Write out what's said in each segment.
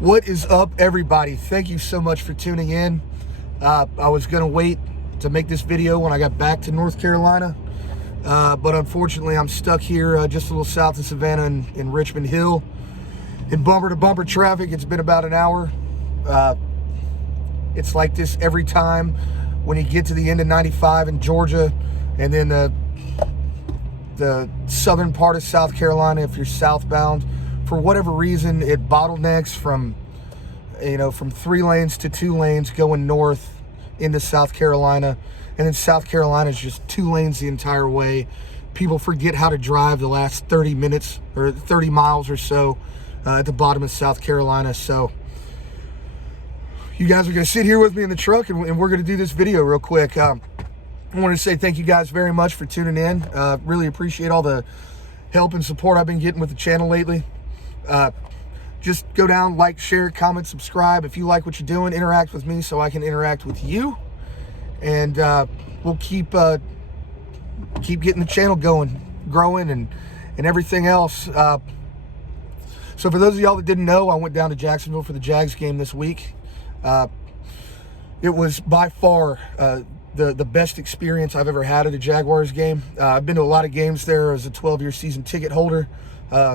What is up, everybody? Thank you so much for tuning in. I was going to wait to make this video when I got back to North Carolina, but unfortunately I'm stuck here just a little south of Savannah in Richmond Hill in bumper-to-bumper traffic. It's been about an hour. It's like this every time when you get to the end of 95 in Georgia, and then the southern part of South Carolina, if you're southbound. For whatever reason, it bottlenecks from 3 lanes to 2 lanes going north into South Carolina. And then South Carolina is just 2 lanes the entire way. People forget how to drive the last 30 minutes or 30 miles or so at the bottom of South Carolina. So you guys are going to sit here with me in the truck, and we're going to do this video real quick. I want to say thank you guys very much for tuning in. Really appreciate all the help and support I've been getting with the channel lately. Just go down, like, share, comment, subscribe. If you like what you're doing, interact with me so I can interact with you. And we'll keep getting the channel going, growing, and everything else. So for those of y'all that didn't know, I went down to Jacksonville for the Jags game this week. It was by far the best experience I've ever had at a Jaguars game. I've been to a lot of games there as a 12-year season ticket holder.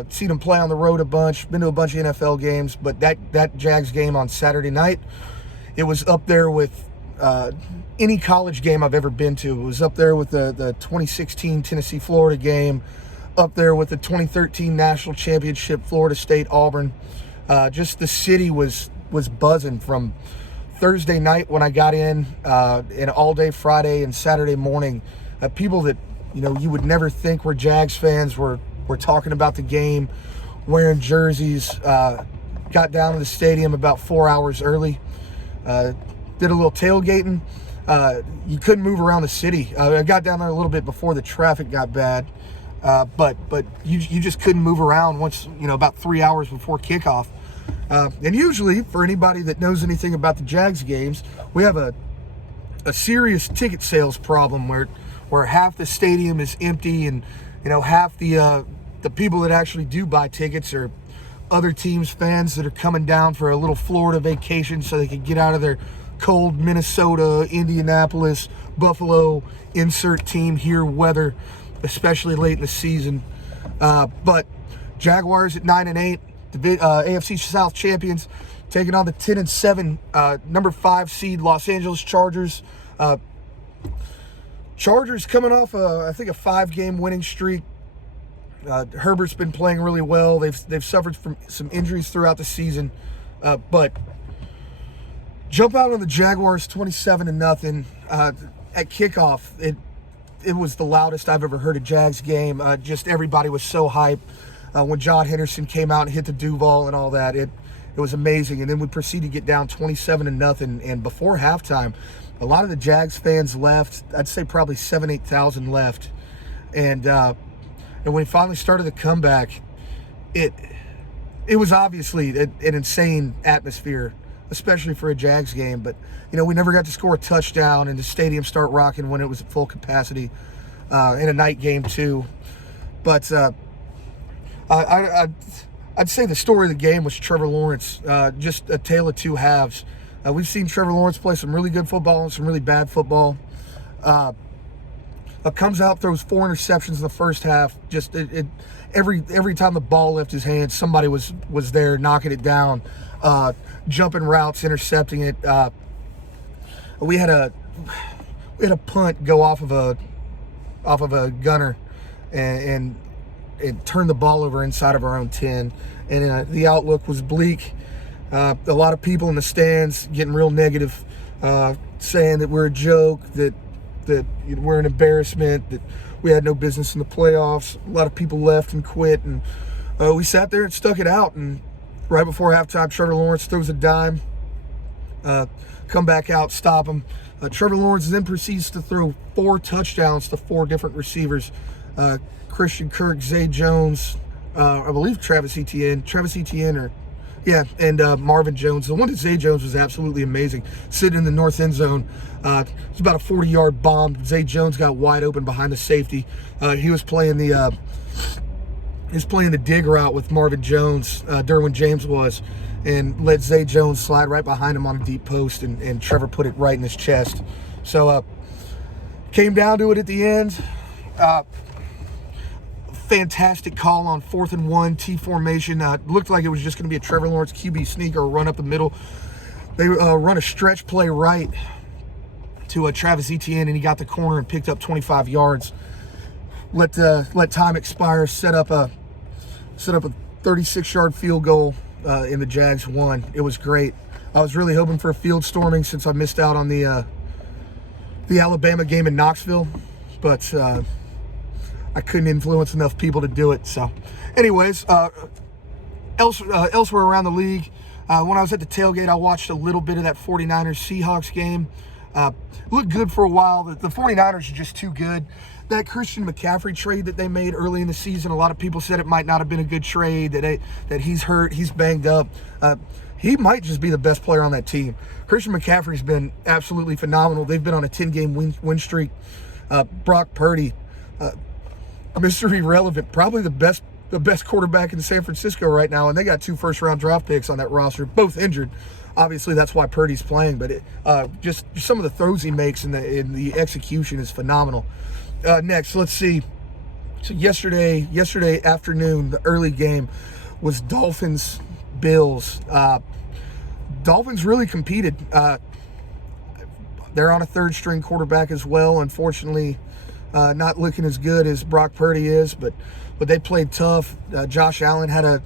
Seen them play on the road a bunch, been to a bunch of NFL games, but that Jags game on Saturday night, it was up there with any college game I've ever been to. It was up there with the 2016 Tennessee-Florida game, up there with the 2013 National Championship Florida State-Auburn. Just the city was buzzing from Thursday night when I got in, and all day Friday and Saturday morning. People that you would never think were Jags fans were talking about the game, wearing jerseys. Got down to the stadium about 4 hours early. Did a little tailgating. You couldn't move around the city. I got down there a little bit before the traffic got bad, but you just couldn't move around once, about 3 hours before kickoff. And usually, for anybody that knows anything about the Jags games, we have a serious ticket sales problem where half the stadium is empty, and half the people that actually do buy tickets are other teams' fans that are coming down for a little Florida vacation so they can get out of their cold Minnesota, Indianapolis, Buffalo, insert team here weather, especially late in the season. But Jaguars at 9-8, the AFC South champions, taking on the 10-7 number 5 seed Los Angeles Chargers. Chargers coming off I think a 5-game winning streak. Herbert's been playing really well. They've suffered from some injuries throughout the season, but jump out on the Jaguars 27-0 at kickoff. It was the loudest I've ever heard a Jags game. Just everybody was so hyped when John Henderson came out and hit the Duval and all that. It was amazing. And then we proceeded to get down 27-0, and before halftime, a lot of the Jags fans left. I'd say probably 8,000 left, and when we finally started the comeback, it was obviously an insane atmosphere, especially for a Jags game. But we never got to score a touchdown and the stadium start rocking when it was at full capacity in a night game too. But I'd say the story of the game was Trevor Lawrence. Just a tale of two halves. We've seen Trevor Lawrence play some really good football and some really bad football. Comes out, throws 4 interceptions in the first half. Just every time the ball left his hands, somebody was there knocking it down, jumping routes, intercepting it. We had a punt go off of a gunner and turn the ball over inside of our own 10, and the outlook was bleak. A lot of people in the stands getting real negative, saying that we're a joke, that we're an embarrassment, that we had no business in the playoffs. A lot of people left and quit, and we sat there and stuck it out. And right before halftime, Trevor Lawrence throws a dime, come back out, stop him. Trevor Lawrence then proceeds to throw 4 touchdowns to 4 different receivers. Christian Kirk, Zay Jones, I believe Travis Etienne, and Marvin Jones. The one to Zay Jones was absolutely amazing. Sitting in the north end zone. It was about a 40-yard bomb. Zay Jones got wide open behind the safety. He was playing the is playing the dig route with Marvin Jones, Derwin James was, and let Zay Jones slide right behind him on a deep post, and Trevor put it right in his chest. So came down to it at the end. Fantastic call on 4th and 1, T formation. Looked like it was just going to be a Trevor Lawrence QB sneak or run up the middle. They run a stretch play right to Travis Etienne, and he got the corner and picked up 25 yards. Let time expire. Set up a 36-yard field goal, and the Jags won. It was great. I was really hoping for a field storming since I missed out on the Alabama game in Knoxville, but I couldn't influence enough people to do it. So, anyways, elsewhere around the league, when I was at the tailgate, I watched a little bit of that 49ers-Seahawks game. Looked good for a while. The 49ers are just too good. That Christian McCaffrey trade that they made early in the season, a lot of people said it might not have been a good trade, that he's hurt, he's banged up. He might just be the best player on that team. Christian McCaffrey's been absolutely phenomenal. They've been on a 10-game win streak. Brock Purdy, Mr. Irrelevant, probably the best quarterback in San Francisco right now, and they got 2 first-round draft picks on that roster, both injured. Obviously, that's why Purdy's playing, but just some of the throws he makes and the execution is phenomenal. Next, let's see. So yesterday afternoon, the early game was Dolphins-Bills. Dolphins really competed. They're on a 3rd-string quarterback as well. Unfortunately, not looking as good as Brock Purdy is, but they played tough. Josh Allen had a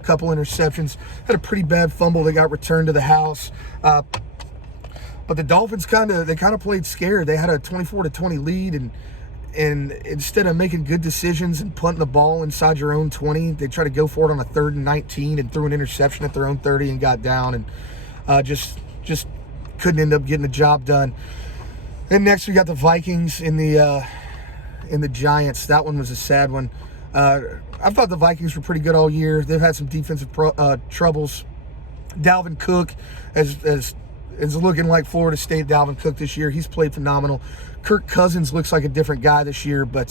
couple interceptions, had a pretty bad fumble that got returned to the house. But the Dolphins kind of played scared. They had a 24-20 lead, and instead of making good decisions and punting the ball inside your own 20, they tried to go for it on a 3rd and 19 and threw an interception at their own 30 and got down, and just couldn't end up getting the job done. Then next we got the Vikings in the Giants. That one was a sad one. I thought the Vikings were pretty good all year. They've had some defensive troubles. Dalvin Cook is looking like Florida State Dalvin Cook this year. He's played phenomenal. Kirk Cousins looks like a different guy this year, but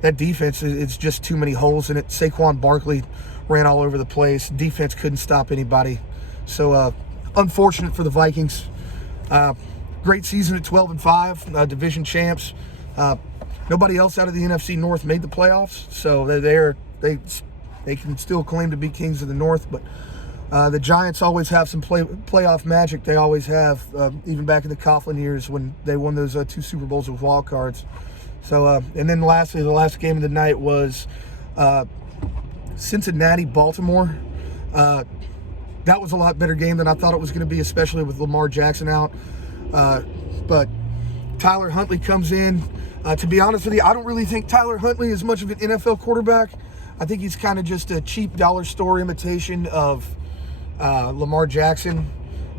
that defense, it's just too many holes in it. Saquon Barkley ran all over the place. Defense couldn't stop anybody. So unfortunate for the Vikings. Great season at 12-5, division champs. Nobody else out of the NFC North made the playoffs, so they can still claim to be kings of the North. But the Giants always have some playoff magic. They always have, even back in the Coughlin years when they won those 2 Super Bowls with wild cards. So, and then lastly, the last game of the night was Cincinnati-Baltimore. That was a lot better game than I thought it was going to be, especially with Lamar Jackson out. But Tyler Huntley comes in. To be honest with you, I don't really think Tyler Huntley is much of an NFL quarterback. I think he's kind of just a cheap dollar store imitation of Lamar Jackson.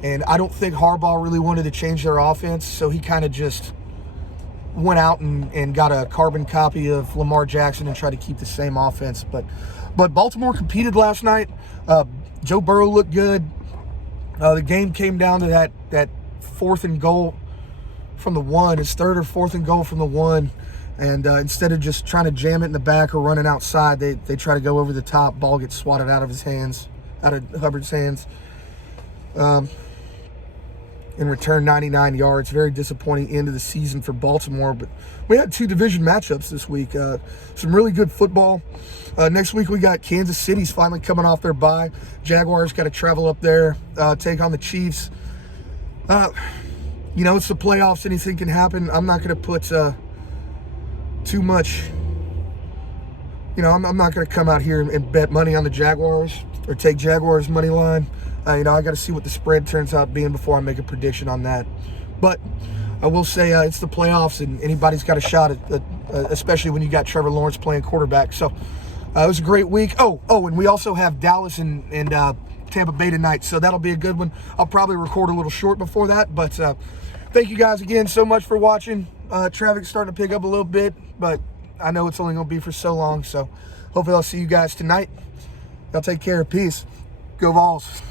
And I don't think Harbaugh really wanted to change their offense, so he kind of just went out and got a carbon copy of Lamar Jackson and tried to keep the same offense. But Baltimore competed last night. Joe Burrow looked good. The game came down to that 4th and goal from the 1. It's 3rd or 4th and goal from the 1. And instead of just trying to jam it in the back or running outside, they try to go over the top. Ball gets swatted out of Hubbard's hands. In return, 99 yards. Very disappointing end of the season for Baltimore. But we had 2 division matchups this week. Some really good football. Next week we got Kansas City's finally coming off their bye. Jaguars got to travel up there, take on the Chiefs. It's the playoffs. Anything can happen. I'm not going to put too much. I'm not going to come out here and bet money on the Jaguars or take Jaguars money line. I got to see what the spread turns out being before I make a prediction on that. But I will say it's the playoffs, and anybody's got a shot at especially when you got Trevor Lawrence playing quarterback. So it was a great week. Oh, and we also have Dallas and Tampa Bay tonight, so that'll be a good one. I'll probably record a little short before that, but thank you guys again so much for watching. Traffic's starting to pick up a little bit, but I know it's only going to be for so long, so hopefully I'll see you guys tonight. Y'all take care. Peace. Go Vols.